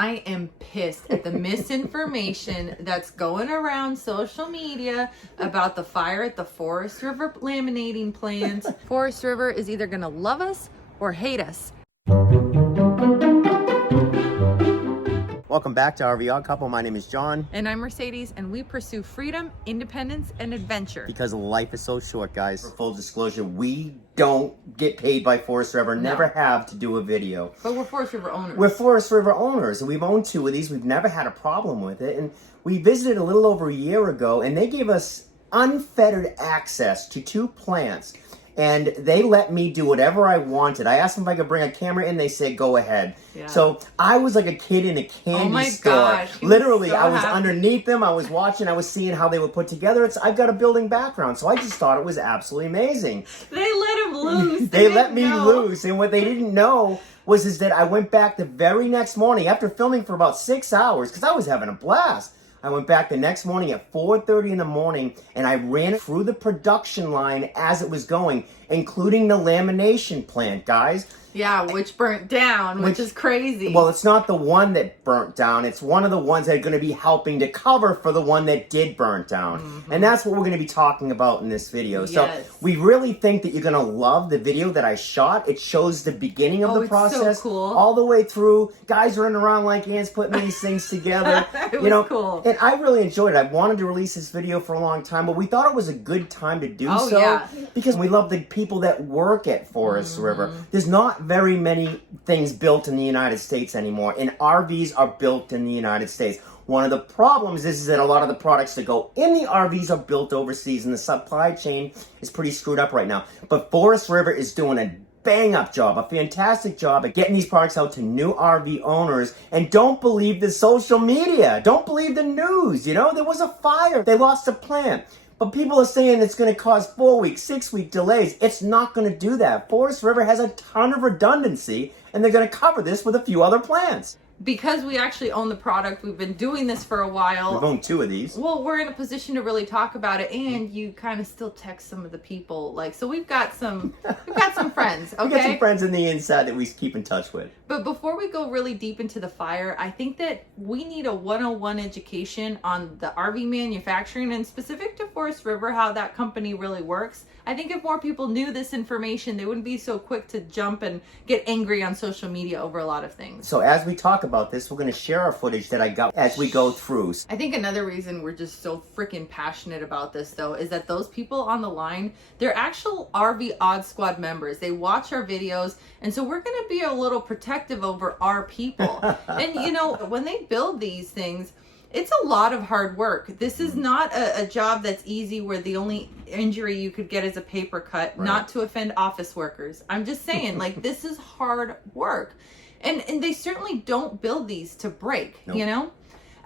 I am pissed at the misinformation that's going around social media about the fire at the Forest River laminating plant. Forest River is either going to love us or hate us. Welcome back to RV Odd Couple. My name is John. And I'm Mercedes, and we pursue freedom, independence, and adventure. Because life is so short, guys. For full disclosure, we don't get paid by Forest River, never have to do a video. But we're Forest River owners. We're Forest River owners, and we've owned 2 of these. We've never had a problem with it. And we visited a little over a year ago, and they gave us unfettered access to 2 plants. And they let me do whatever I wanted. I asked them if I could bring a camera in. They said, go ahead. Yeah. So I was like a kid in a candy store. Gosh, Literally, so I was happy. underneath them. I was watching. I was seeing how they were put together. I've got a building background. So I just thought it was absolutely amazing. They let him loose. They let me loose. And what they didn't know was that I went back the very next morning after filming for about 6 hours because I was having a blast. I went back the next morning at 4:30 in the morning and I ran it through the production line as it was going, including the lamination plant, guys. Yeah, which burnt down, which is crazy. Well, it's not the one that burnt down. It's one of the ones that are going to be helping to cover for the one that did burn down. Mm-hmm. And that's what we're going to be talking about in this video. Yes. So we really think that you're going to love the video that I shot. It shows the beginning of the process so cool. all the way through. Guys running around like ants putting these things together. It was cool. And I really enjoyed it. I wanted to release this video for a long time, but we thought it was a good time to do so. Yeah. Because we love the people that work at Forest River. There's not very many things built in the United States anymore, and RVs are built in the United States. One of the problems is that a lot of the products that go in the RVs are built overseas, and the supply chain is pretty screwed up right now. But Forest River is doing a bang-up job, a fantastic job at getting these products out to new RV owners. And don't believe the social media. Don't believe the news. You know, there was a fire. They lost a plant. But people are saying it's going to cause 4-week, 6-week delays. It's not going to do that. Forest River has a ton of redundancy, and they're going to cover this with a few other plants. Because we actually own the product, we've been doing this for a while. We've owned 2 of these. Well, we're in a position to really talk about it, and you kind of still text some of the people. Like, so we've got some friends, okay? We got some friends on the inside that we keep in touch with. But before we go really deep into the fire, I think that we need a 101 education on the RV manufacturing and specific to Forest River, how that company really works. I think if more people knew this information, they wouldn't be so quick to jump and get angry on social media over a lot of things. So as we talk about this, we're going to share our footage that I got as we go through. I think another reason we're just so freaking passionate about this, though, is that those people on the line, they're actual RV Odd Squad members. They watch our videos, and so we're going to be a little protective over our people. And, you know, when they build these things, it's a lot of hard work. This is not a job that's easy where the only injury you could get is a paper cut, right. Not to offend office workers. I'm just saying, like, this is hard work. And they certainly don't build these to break, you know?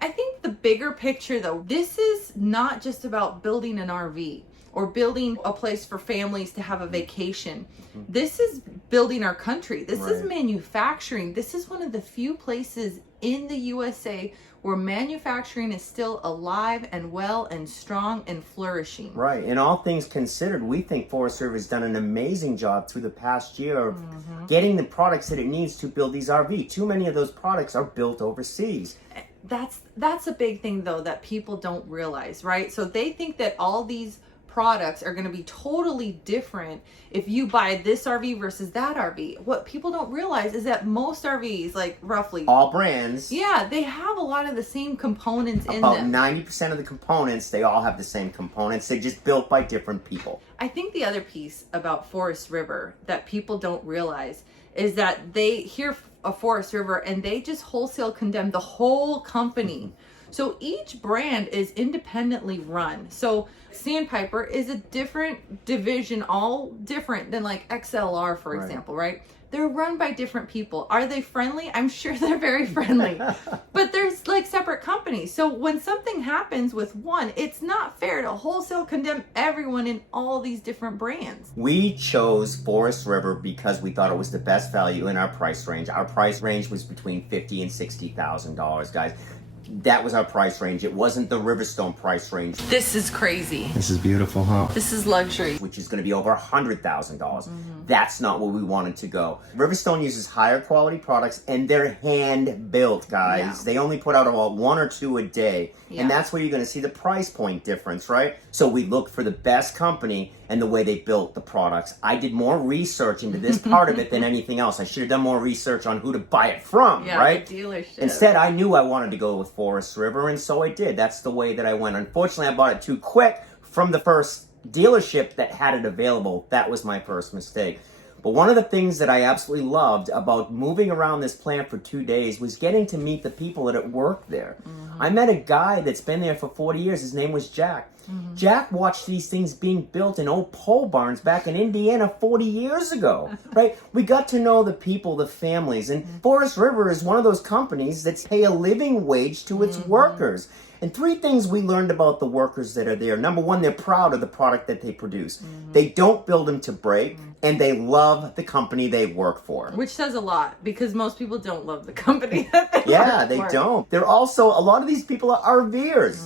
I think the bigger picture, though, this is not just about building an RV or building a place for families to have a vacation. This is building our country. This is manufacturing. This is one of the few places in the USA where manufacturing is still alive and well and strong and flourishing. Right. And all things considered, we think Forest River has done an amazing job through the past year of getting the products that it needs to build these RVs. Too many of those products are built overseas. That's a big thing, though, that people don't realize, right? So they think that all these products are going to be totally different if you buy this RV versus that RV. What people don't realize is that most RVs, like roughly all brands, they have a lot of the same components in them. About 90% of the components, they all have the same components. They're just built by different people. I think the other piece about Forest River that people don't realize is that they hear a Forest River and they just wholesale condemn the whole company. So each brand is independently run. So Sandpiper is a different division, all different than like XLR, for example, right? They're run by different people. Are they friendly? I'm sure they're very friendly. But there's like separate companies. So when something happens with one, it's not fair to wholesale condemn everyone in all these different brands. We chose Forest River because we thought it was the best value in our price range. Our price range was between $50,000 and $60,000, guys. that was our price range. It wasn't the Riverstone price range. This is crazy. This is beautiful, huh? This is luxury. Which is going to be over $100,000. That's not where we wanted to go. Riverstone uses higher quality products, and they're hand built, guys. Yeah. They only put out about 1 or 2 a day. Yeah. And that's where you're going to see the price point difference, right? So we look for the best company and the way they built the products. I did more research into this part of it than anything else. I should have done more research on who to buy it from, right? The dealership. Instead, I knew I wanted to go with Forest River, and so I did. That's the way that I went. Unfortunately, I bought it too quick from the first dealership that had it available. That was my first mistake. But one of the things that I absolutely loved about moving around this plant for 2 days was getting to meet the people that worked there. I met a guy that's been there for 40 years. His name was Jack. Jack watched these things being built in old pole barns back in Indiana 40 years ago, right? We got to know the people, the families, and Forest River is one of those companies that pay a living wage to its workers. And 3 things we learned about the workers that are there. Number 1, they're proud of the product that they produce. They don't build them to break, and they love the company they work for. Which says a lot, because most people don't love the company that they work Yeah, they for. don't. They're also, a lot of these people are RVers.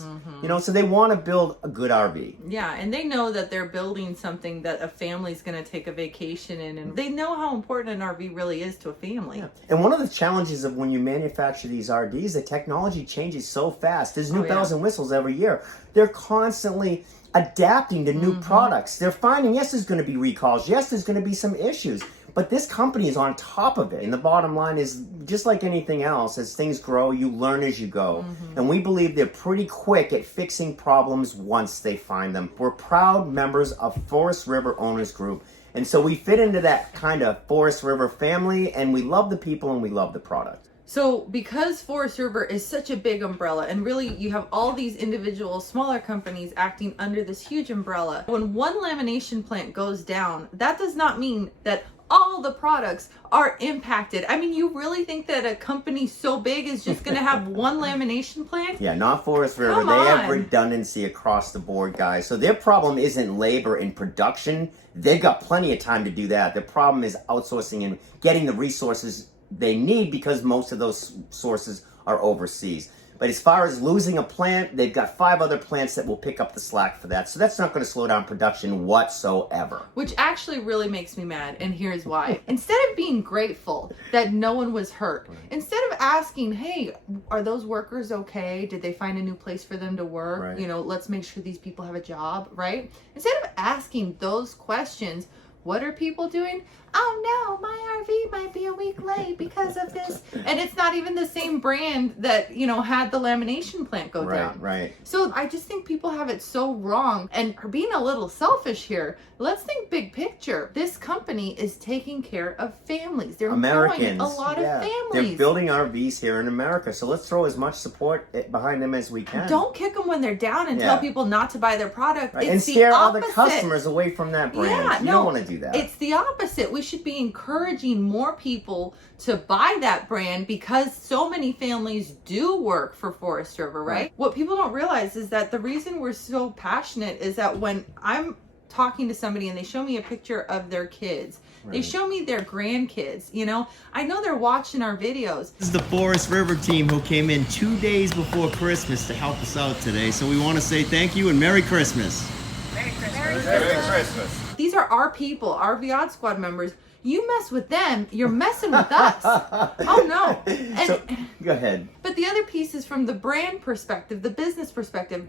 You know, so they want to build a good RV. Yeah, and they know that they're building something that a family's going to take a vacation in, and they know how important an RV really is to a family. Yeah. And one of the challenges of when you manufacture these RVs, the technology changes so fast. There's new bells and whistles every year. They're constantly adapting to new products. They're finding, yes, there's going to be recalls. Yes, there's going to be some issues. But this company is on top of it. And the bottom line is, just like anything else, as things grow, you learn as you go. And we believe they're pretty quick at fixing problems once they find them. We're proud members of Forest River Owners Group. And so we fit into that kind of Forest River family, and we love the people and we love the product. So because Forest River is such a big umbrella, and really you have all these individual smaller companies acting under this huge umbrella, when one lamination plant goes down, that does not mean that all the products are impacted. I mean, you really think that a company so big is just going to have one lamination plant? Yeah, not Forest River. Come They have on. redundancy across the board, guys. So their problem isn't labor and production. They've got plenty of time to do that. The problem is outsourcing and getting the resources they need, because most of those sources are overseas. But as far as losing a plant, they've got 5 other plants that will pick up the slack for that. So that's not going to slow down production whatsoever. Which actually really makes me mad, and here's why. Instead of being grateful that no one was hurt, instead of asking, hey, are those workers okay? Did they find a new place for them to work? Right. You know, let's make sure these people have a job, right? Instead of asking those questions, what are people doing? Oh no, my RV might be a week late because of this. And it's not even the same brand that, you know, had the lamination plant go down. Right. So I just think people have it so wrong and are being a little selfish here. Let's think big picture. This company is taking care of families. They're Americans. employing a lot of families. They're building RVs here in America. So let's throw as much support behind them as we can. Don't kick them when they're down and tell people not to buy their product. Right. It's And the scare opposite. other customers away from that brand. Yeah, You don't want to do that. It's the opposite. We should be encouraging more people to buy that brand, because so many families do work for Forest River, right? What people don't realize is that the reason we're so passionate is that when I'm talking to somebody and they show me a picture of their kids, they show me their grandkids, you know, I know they're watching our videos. This is the Forest River team who came in 2 days before Christmas to help us out today. So we want to say thank you and Merry Christmas. Merry Christmas. These are our people, our Rpod squad members. You mess with them, you're messing with us. Oh no. And, So, go ahead. but the other piece is from the brand perspective, the business perspective.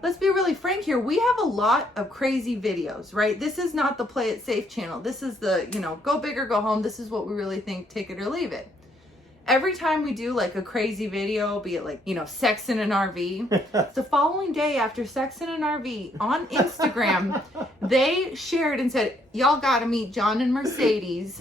Let's be really frank here. We have a lot of crazy videos, right? This is not the Play It Safe channel. This is the, you know, go big or go home. This is what we really think, take it or leave it. Every time we do like a crazy video, be it like, you know, sex in an RV, the following day after sex in an RV on Instagram, they shared and said, y'all got to meet John and Mercedes.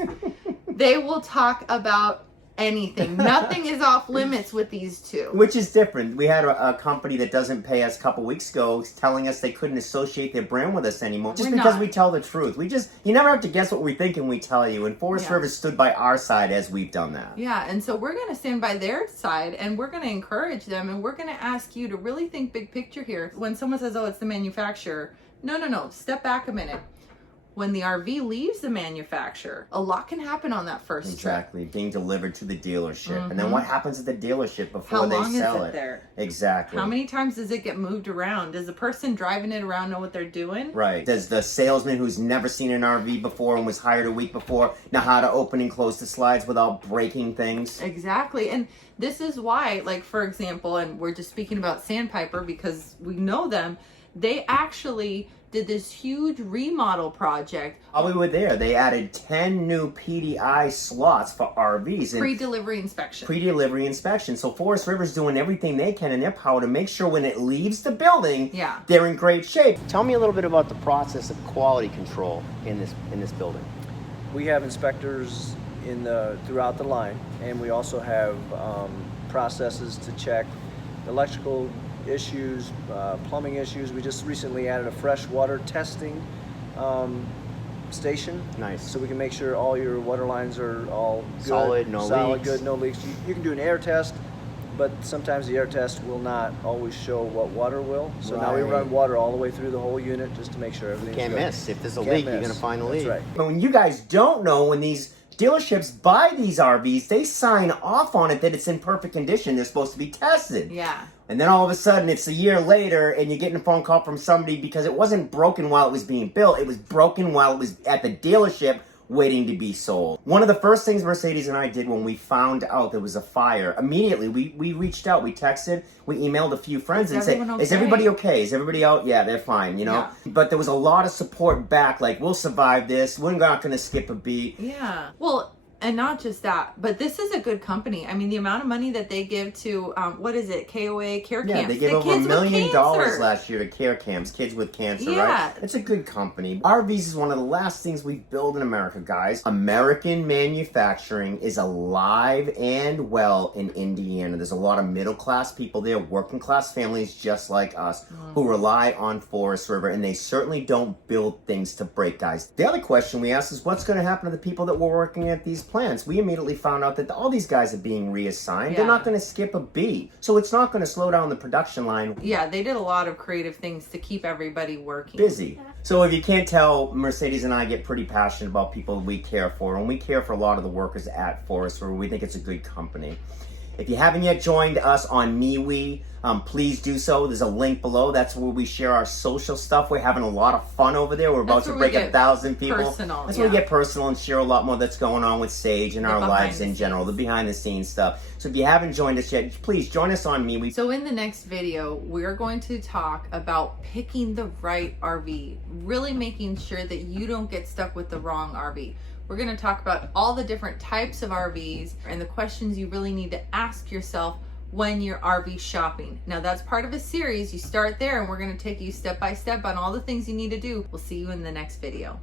They will talk about anything. Nothing is off limits with these two. Which is different. We had a company that doesn't pay us a couple weeks ago telling us they couldn't associate their brand with us anymore. Just We're because not. we tell the truth. You never have to guess what we think and we tell you. And Forest Yeah. River stood by our side as we've done that. Yeah, and so we're going to stand by their side and we're going to encourage them, and we're going to ask you to really think big picture here. When someone says, oh, it's the manufacturer, no, step back a minute. when the RV leaves the manufacturer, a lot can happen on that first trip. Exactly, being delivered to the dealership. And then what happens at the dealership before How they long sell is it it? there? Exactly. How many times does it get moved around? Does the person driving it around know what they're doing? Right. Does the salesman who's never seen an RV before and was hired a week before know how to open and close the slides without breaking things? Exactly. And this is why, like, for example, and we're just speaking about Sandpiper because we know them, they actually did this huge remodel project. While we were there, they added 10 new PDI slots for RVs. And Pre-delivery inspection. pre-delivery inspection. So Forest River's doing everything they can in their power to make sure when it leaves the building, Yeah. they're in great shape. Tell me a little bit about the process of quality control in this building. We have inspectors throughout the line, and we also have processes to check electrical issues, plumbing issues. We just recently added a fresh water testing station. Nice. So we can make sure all your water lines are all good, Solid, no leaks. good, no leaks. You can do an air test, but sometimes the air test will not always show what water will. So now we Right. run water all the way through the whole unit just to make sure everything's Can't good. miss. If there's a Can't leak, you're miss. going to find the That's leak. right. But when you guys don't know, when these dealerships buy these RVs, they sign off on it that it's in perfect condition. They're supposed to be tested. Yeah. And then all of a sudden, it's a year later, and you're getting a phone call from somebody because it wasn't broken while it was being built. It was broken while it was at the dealership waiting to be sold. One of the first things Mercedes and I did when we found out there was a fire, immediately we reached out, we texted, we emailed a few friends and said, everyone is okay? everybody okay? Is everybody out? Yeah, they're fine, you know? Yeah. But there was a lot of support back, like, we'll survive this, we're not going to skip a beat. Yeah. Well, and not just that, but this is a good company. I mean, the amount of money that they give to, what is it, KOA, care Yeah, camps. they gave the over $1 kids with million cancer. last year to care camps, kids with cancer, Yeah. right? It's a good company. RVs is one of the last things we build in America, guys. American manufacturing is alive and well in Indiana. There's a lot of middle-class people there, working-class families just like us, who rely on Forest River, and they certainly don't build things to break, guys. The other question we asked is, what's going to happen to the people that were working at these plants? We immediately found out that all these guys are being reassigned. Yeah. They're not going to skip a beat. So it's not going to slow down the production line. Yeah, they did a lot of creative things to keep everybody working. Busy. So if you can't tell, Mercedes and I get pretty passionate about people we care for, and we care for a lot of the workers at Forest River. We think it's a good company. If you haven't yet joined us on MeWe, please do so. There's a link below. That's where we share our social stuff. We're having a lot of fun over there. We're about That's to where we break get 1,000 people. personal, That's where we yeah. get personal and share a lot more that's going on with Sage and The our behind lives the in general, the scenes. behind the scenes stuff. So if you haven't joined us yet, please join us on MeWe. So in the next video, we're going to talk about picking the right RV, really making sure that you don't get stuck with the wrong RV. We're going to talk about all the different types of RVs and the questions you really need to ask yourself when you're RV shopping. Now that's part of a series. You start there and we're going to take you step by step on all the things you need to do. We'll see you in the next video.